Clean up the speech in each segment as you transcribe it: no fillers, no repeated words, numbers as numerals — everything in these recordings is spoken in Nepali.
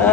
हो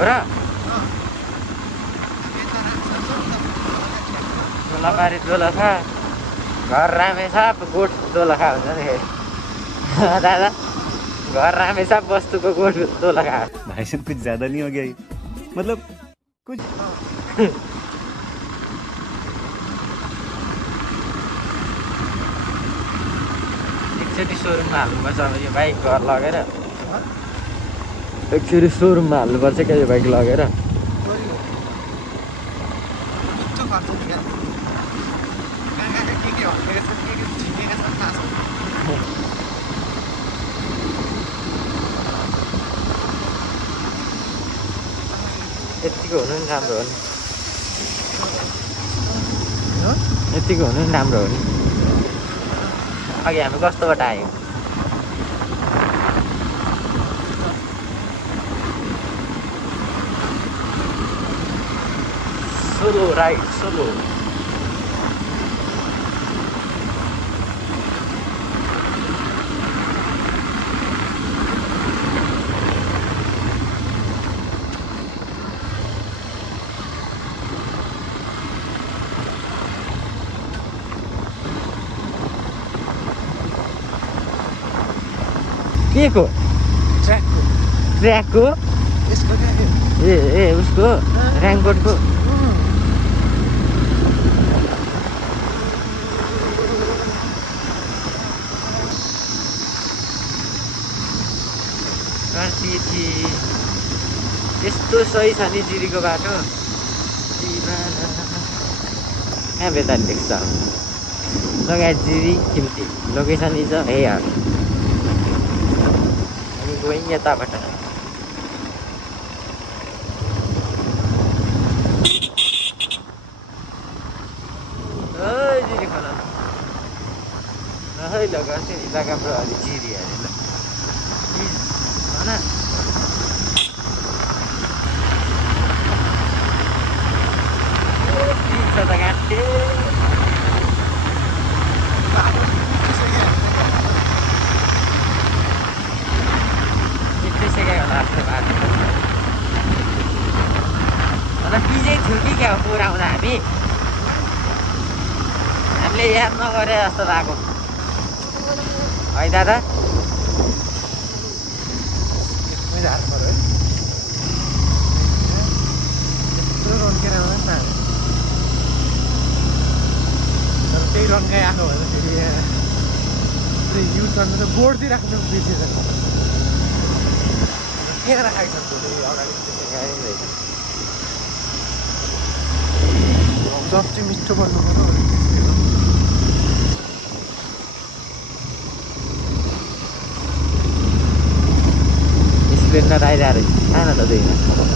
र दोलाबारी दोलखा घर रामेछाप गोठ दोलखा हुन्छ नि दादा घर रामेछाप वस्तुको गोठ दोलखा भाई साहब कुछ ज्यादा नहीं हो गया ये मतलब कुछ एकचोटि सोरुममा हाल्नुपर्छ अब यो बाइक घर लगेर एकचोटि सोरुममा हाल्नुपर्छ क्या यो बाइक लगेर यतिको हुनु नि राम्रो हो नि यतिको हुनु नि राम्रो हो नि अघि हामी कस्तोबाट आयौँ सोलो राइड सोलो के को ट्र्याकको ए उसको ऱ्याङ्कोटको यस्तो सही छ नि जिरीको बाटो कहाँ बेता देख्छ लगायत Jiri Khimti location is here हामी गयौँ यताबाट जिरी खोला लगाएको थियो जग्गाबाट अलि जिरी अरे ल बिजै थियो कि क्या पुऱ्याउँदा हामीले याद नगरे जस्तो लाग्यो है दादा त्यही रन्काइ आएको भन्दाखेरि युटर्न त बोर्डतिर राख्नु बिर्सेछ त्यहाँ राखेको छ अगाडि जब चाहिँ मिठो बन्नु पर्यो स्प्लेन्डर आइरहेको रहेछ खाना त दुईमा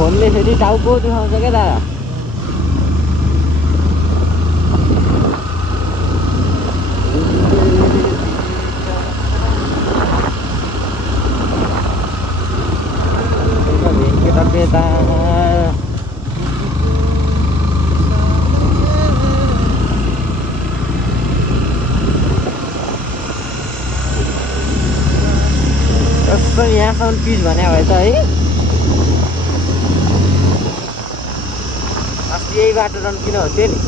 फोनले फेरि टाउको देखाउँछ क्या दादा बेता कस्तो यहाँसम्म पिच भने भए त है यही बाटो रन्किन हुन्थ्यो नि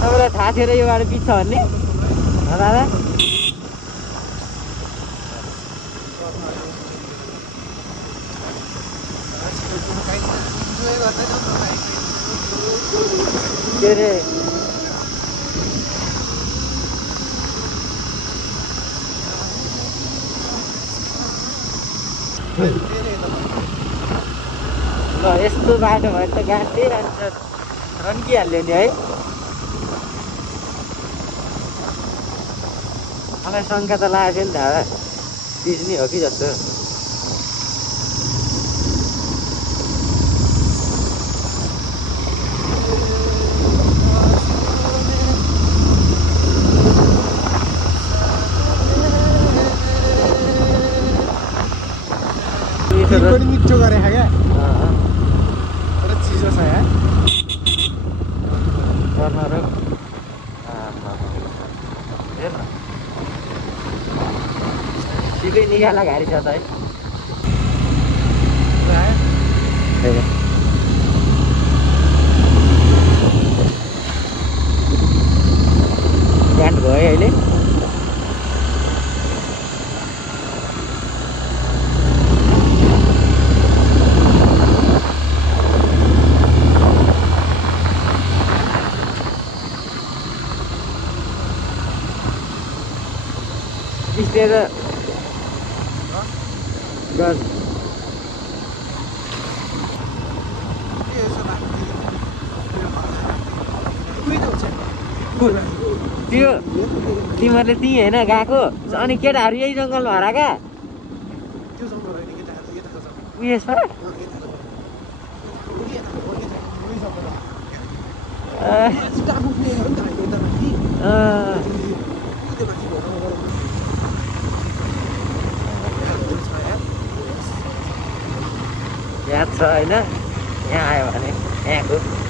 तपाईँलाई थाहा थियो र यो बाटो पिच छ भन्ने दादा के अरे ल यस्तो बाटो भए त गाँठै रन्किहाल्यो नि है मलाई शङ्का त लागेको थियो नि दादा बिजनी हो कि जस्तो पनि मिठो गरे क्या तर चिसो छ यहाँ टर्नर सिधै निकाला गाडी छ त है ब्यान्ड भयो अहिले स्टेज गज त्यो तिमीहरूले त्यहीँ होइन गएको अनि केटाहरू यही जङ्गलमा हराएका उयसमा याद छ होइन यहाँ आयो भने यहाँको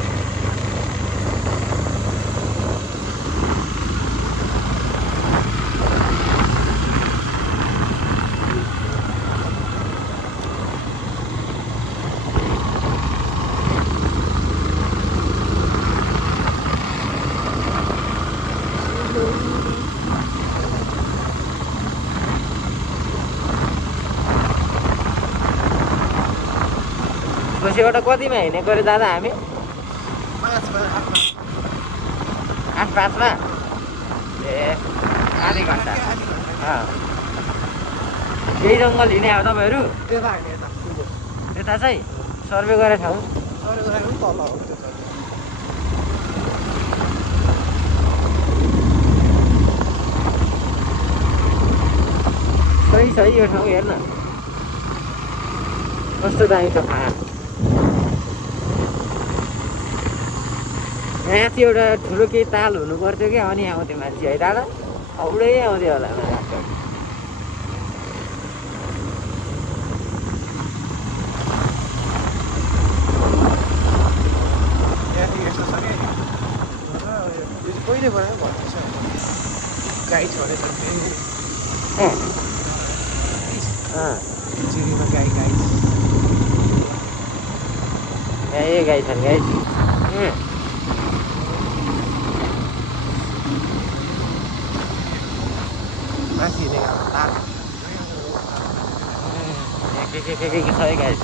बसेबाट कतिमा हिँडेको अरे दादा हामी 8:05 ए आधी घन्टा यही जङ्गल हिँडे अब तपाईँहरू यता चाहिँ सर्वे गरेर ठाउँ सही छ यो ठाउँ हेर्न कस्तो दामी छ खाना यहाँ त्यो एउटा ठुलो केही ताल हुनु पर्थ्यो क्या अनि आउँथ्यो मान्छे है दादा औडै आउँथ्यो होला कहिले बनायो भन्दैछ गाई छोडेछ चिरीमा गाई ए गाई छन् गाई माथि तार के छ है गाई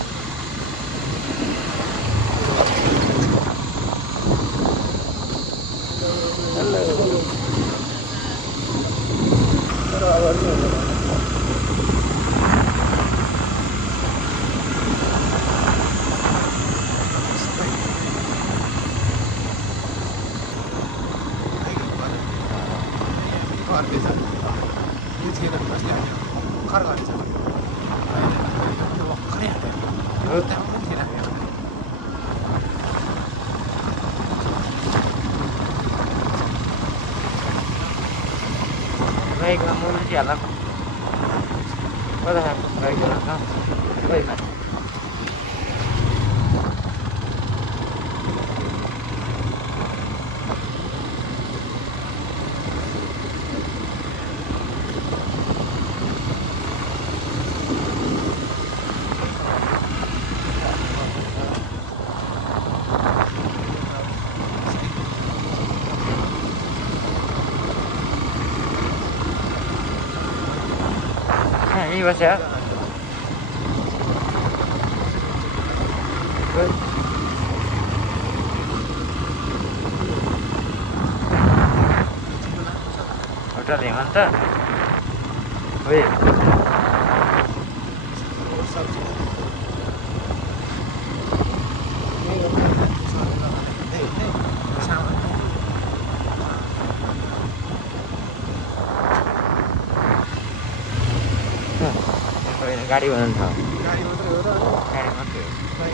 baiklah mulai jalan boleh baiklah baiklah ini Mas ya. Udah nih mantap. Wih. गाडी बनाउनु ठाउँ गाडी मात्रै हो र गाडी मात्रै हो खै।